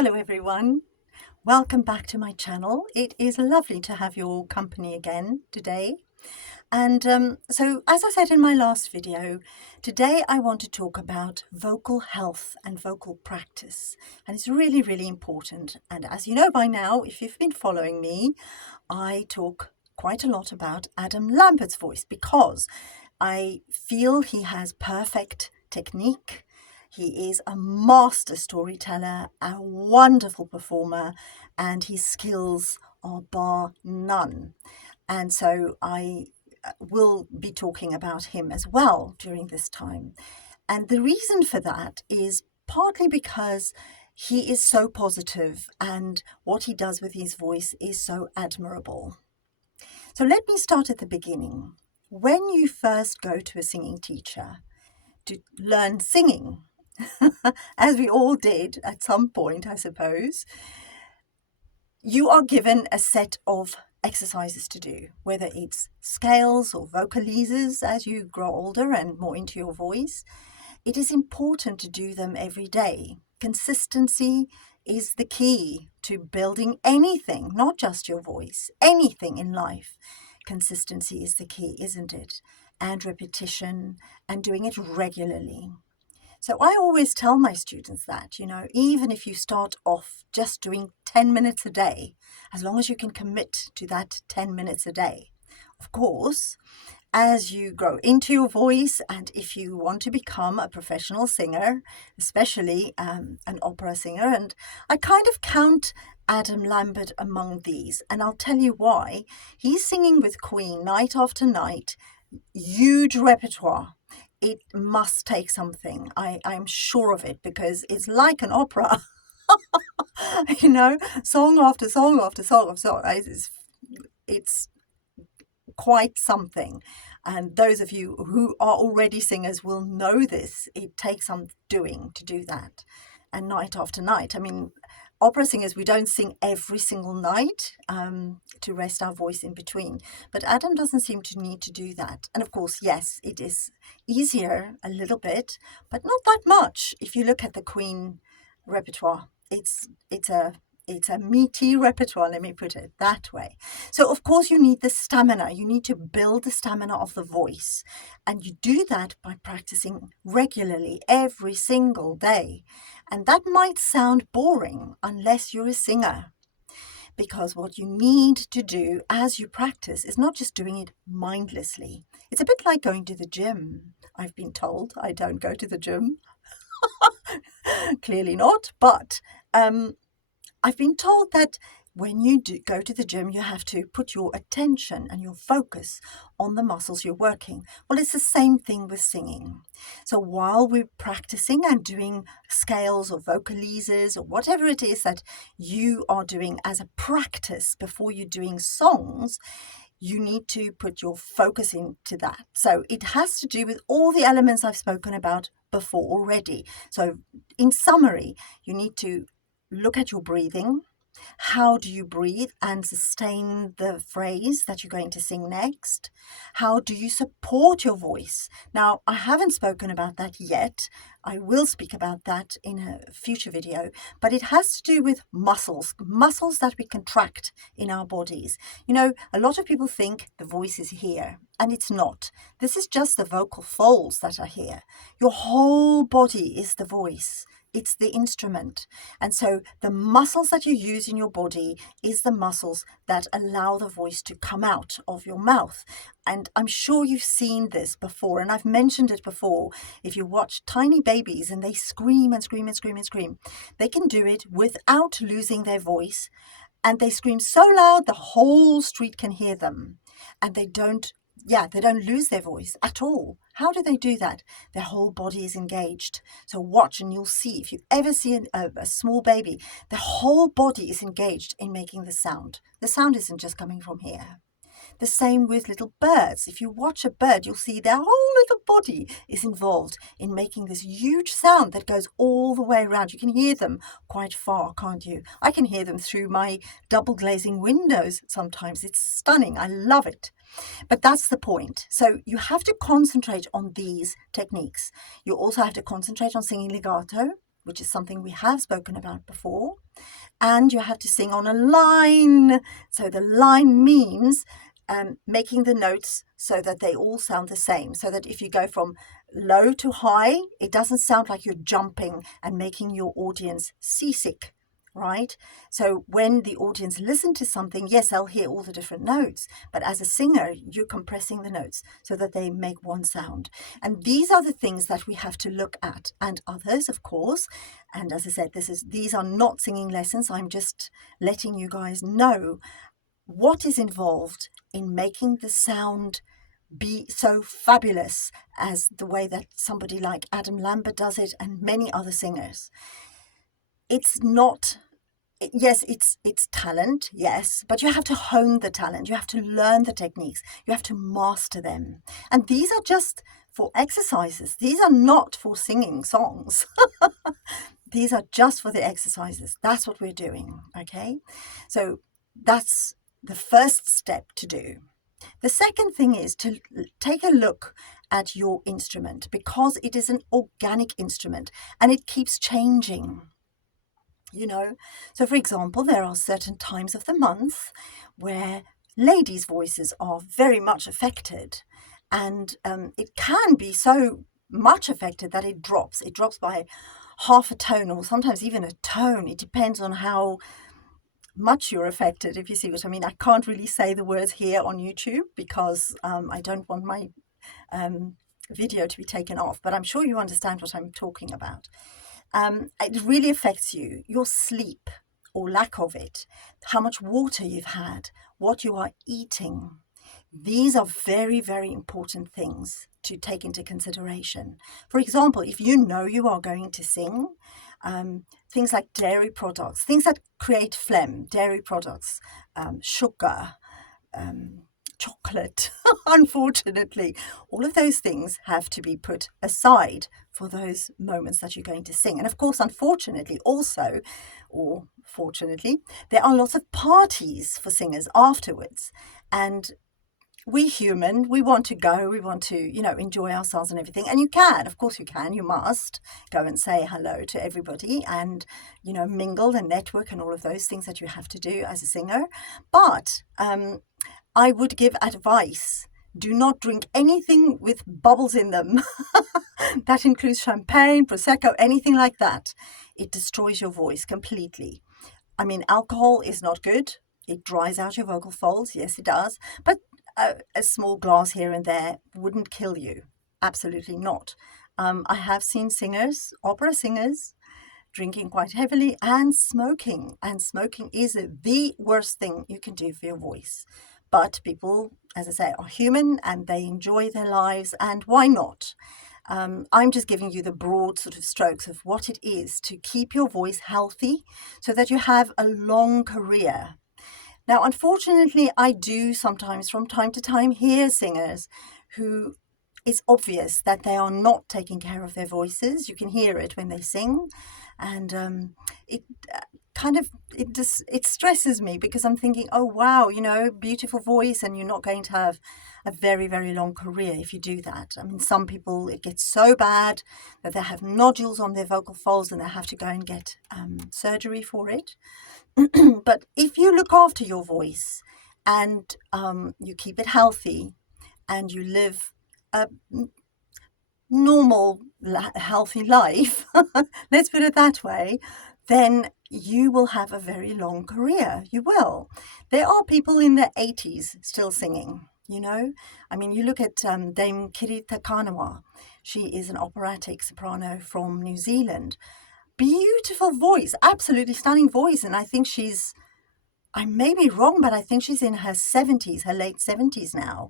Hello everyone, welcome back to my channel. It is lovely to have your company again today. And so as I said in my last video, today I want to talk about vocal health and vocal practice. And it's really, really important. And as you know by now, if you've been following me, I talk quite a lot about Adam Lambert's voice because I feel he has perfect technique. He is a master storyteller, a wonderful performer, and his skills are bar none. And so I will be talking about him as well during this time. And the reason for that is partly because he is so positive and what he does with his voice is so admirable. So let me start at the beginning. When you first go to a singing teacher to learn singing, as we all did at some point, I suppose, you are given a set of exercises to do, whether it's scales or vocalises as you grow older and more into your voice. It is important to do them every day. Consistency is the key to building anything, not just your voice, anything in life. Consistency is the key, isn't it? And repetition and doing it regularly. So I always tell my students that, even if you start off just doing 10 minutes a day, as long as you can commit to that 10 minutes a day. Of course, as you grow into your voice and if you want to become a professional singer, especially an opera singer, and I kind of count Adam Lambert among these, and I'll tell you why. He's singing with Queen night after night, huge repertoire. It must take something. I'm sure of it because it's like an opera. Song after song after song after song. It's quite something. And those of you who are already singers will know this. It takes some doing to do that. And night after night. I mean, opera singers, we don't sing every single night to rest our voice in between. But Adam doesn't seem to need to do that. And of course, yes, it is easier a little bit, but not that much. If you look at the Queen repertoire, it's a meaty repertoire, let me put it that way. So of course you need the stamina. You need to build the stamina of the voice. And you do that by practicing regularly every single day. And that might sound boring unless you're a singer. Because what you need to do as you practice is not just doing it mindlessly. It's a bit like going to the gym. I've been told I don't go to the gym. Clearly not, but I've been told that when you go to the gym, you have to put your attention and your focus on the muscles you're working. Well, it's the same thing with singing. So while we're practicing and doing scales or vocalises or whatever it is that you are doing as a practice before you're doing songs, you need to put your focus into that. So it has to do with all the elements I've spoken about before already. So in summary, you need to look at your breathing. How do you breathe and sustain the phrase that you're going to sing next? How do you support your voice? Now, I haven't spoken about that yet. I will speak about that in a future video, but it has to do with muscles that we contract in our bodies. A lot of people think the voice is here, and it's not. This is just the vocal folds that are here. Your whole body is the voice. It's the instrument. And so the muscles that you use in your body is the muscles that allow the voice to come out of your mouth. And I'm sure you've seen this before, and I've mentioned it before. If you watch tiny babies and they scream and scream and scream and scream, they can do it without losing their voice. And they scream so loud the whole street can hear them. And they don't lose their voice at all. How do they do that? Their whole body is engaged. So watch and you'll see. If you ever see a small baby, the whole body is engaged in making the sound. The sound isn't just coming from here. The same with little birds. If you watch a bird, you'll see their whole little body is involved in making this huge sound that goes all the way around. You can hear them quite far, can't you? I can hear them through my double glazing windows sometimes. It's stunning. I love it. But that's the point. So you have to concentrate on these techniques. You also have to concentrate on singing legato, which is something we have spoken about before. And you have to sing on a line. So the line means making the notes so that they all sound the same. So that if you go from low to high, it doesn't sound like you're jumping and making your audience seasick, right? So when the audience listen to something, yes, they'll hear all the different notes, but as a singer, you're compressing the notes so that they make one sound. And these are the things that we have to look at, and others, of course. And as I said, these are not singing lessons. I'm just letting you guys know what is involved in making the sound be so fabulous as the way that somebody like Adam Lambert does it, and many other singers. It's not, yes, it's talent, yes, but you have to hone the talent. You have to learn the techniques. You have to master them. And these are just for exercises. These are not for singing songs. These are just for the exercises. That's what we're doing, okay? So that's the first step to do. The second thing is to take a look at your instrument, because it is an organic instrument and it keeps changing. You know, so for example, there are certain times of the month where ladies' voices are very much affected, and it can be so much affected that it drops. It drops by half a tone, or sometimes even a tone. It depends on how much you're affected, if you see what I mean. I can't really say the words here on YouTube because I don't want my video to be taken off, but I'm sure you understand what I'm talking about. It really affects you, your sleep or lack of it, how much water you've had, what you are eating. These are very, very important things to take into consideration. For example, if you know you are going to sing, things like dairy products, things that create phlegm, dairy products, sugar, chocolate, unfortunately, all of those things have to be put aside for those moments that you're going to sing. And of course, unfortunately also, or fortunately, there are lots of parties for singers afterwards. And we human, we want to go, we want to, enjoy ourselves and everything. And you can, of course you can, you must go and say hello to everybody and, mingle and network and all of those things that you have to do as a singer. But I would give advice. Do not drink anything with bubbles in them. That includes champagne, Prosecco, anything like that. It destroys your voice completely. I mean, alcohol is not good. It dries out your vocal folds. Yes, it does. But a small glass here and there wouldn't kill you. Absolutely not. I have seen singers, opera singers, drinking quite heavily and smoking. And smoking is the worst thing you can do for your voice. But people, as I say, are human and they enjoy their lives, and why not? I'm just giving you the broad sort of strokes of what it is to keep your voice healthy so that you have a long career. Now, unfortunately, I do sometimes from time to time hear singers who it's obvious that they are not taking care of their voices. You can hear it when they sing, and it stresses me because I'm thinking, oh wow, beautiful voice, and you're not going to have a very, very long career if you do that. I mean, some people, it gets so bad that they have nodules on their vocal folds and they have to go and get surgery for it. But if you look after your voice and you keep it healthy and you live a normal, healthy life, let's put it that way, then you will have a very long career. You will. There are people in their 80s still singing, I mean, you look at Dame Kiri Takanawa. She is an operatic soprano from New Zealand. Beautiful voice, absolutely stunning voice. And I think I may be wrong, but I think she's in her 70s, her late 70s now,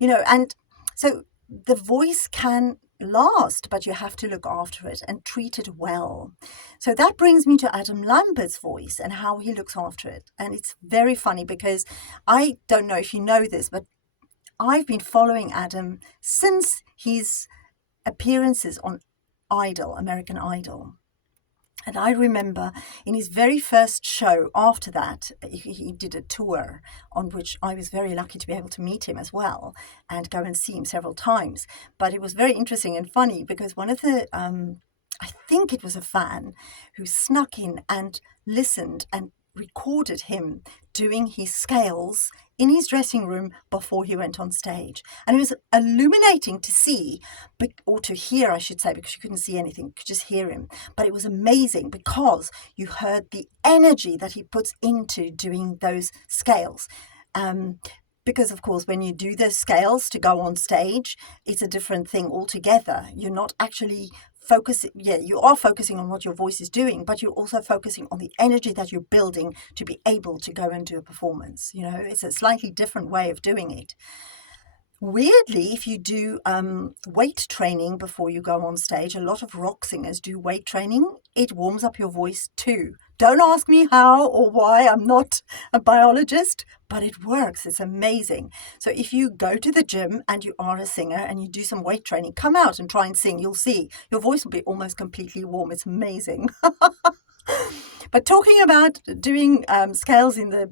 and so the voice can last, but you have to look after it and treat it well. So that brings me to Adam Lambert's voice and how he looks after it. And it's very funny because I don't know if you know this, but I've been following Adam since his appearances on Idol, American Idol. And I remember in his very first show after that, he did a tour on which I was very lucky to be able to meet him as well and go and see him several times. But it was very interesting and funny because one of the I think it was a fan who snuck in and listened and recorded him doing his scales in his dressing room before he went on stage. And it was illuminating to see, or to hear, I should say, because you couldn't see anything, you could just hear him. But it was amazing because you heard the energy that he puts into doing those scales. Because, of course, when you do those scales to go on stage, it's a different thing altogether. You're not actually focusing, you are focusing on what your voice is doing, but you're also focusing on the energy that you're building to be able to go and do a performance. You know, it's a slightly different way of doing it. Weirdly, if you do weight training before you go on stage, a lot of rock singers do weight training. It warms up your voice too. Don't ask me how or why. I'm not a biologist, but it works. It's amazing. So if you go to the gym and you are a singer and you do some weight training, come out and try and sing. You'll see your voice will be almost completely warm. It's amazing. But talking about doing scales in the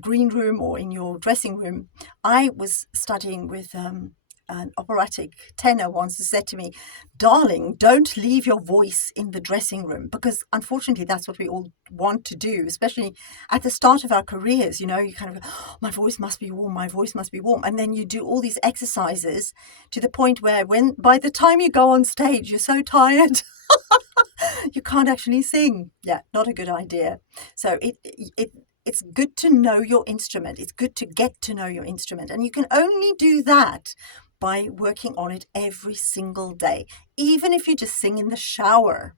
green room or in your dressing room, I was studying with an operatic tenor once who said to me, "Darling, don't leave your voice in the dressing room," because unfortunately that's what we all want to do, especially at the start of our careers. You know, you kind of go, oh, my voice must be warm, my voice must be warm. And then you do all these exercises to the point where by the time you go on stage, you're so tired. You can't actually sing. Yeah, not a good idea. So it's good to know your instrument. It's good to get to know your instrument. And you can only do that by working on it every single day. Even if you just sing in the shower,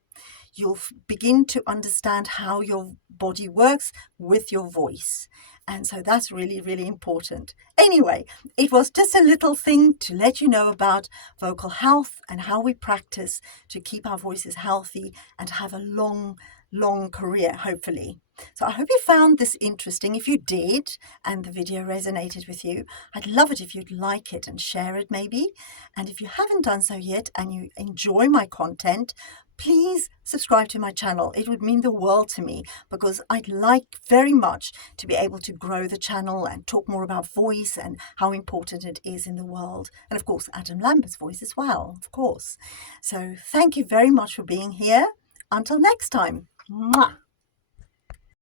you'll begin to understand how your body works with your voice. And so that's really, really important. Anyway, it was just a little thing to let you know about vocal health and how we practice to keep our voices healthy and have a long, long career, hopefully. So I hope you found this interesting. If you did and the video resonated with you, I'd love it if you'd like it and share it maybe. And if you haven't done so yet and you enjoy my content, please subscribe to my channel. It would mean the world to me because I'd like very much to be able to grow the channel and talk more about voice and how important it is in the world. And of course, Adam Lambert's voice as well, of course. So thank you very much for being here. Until next time. Mwah.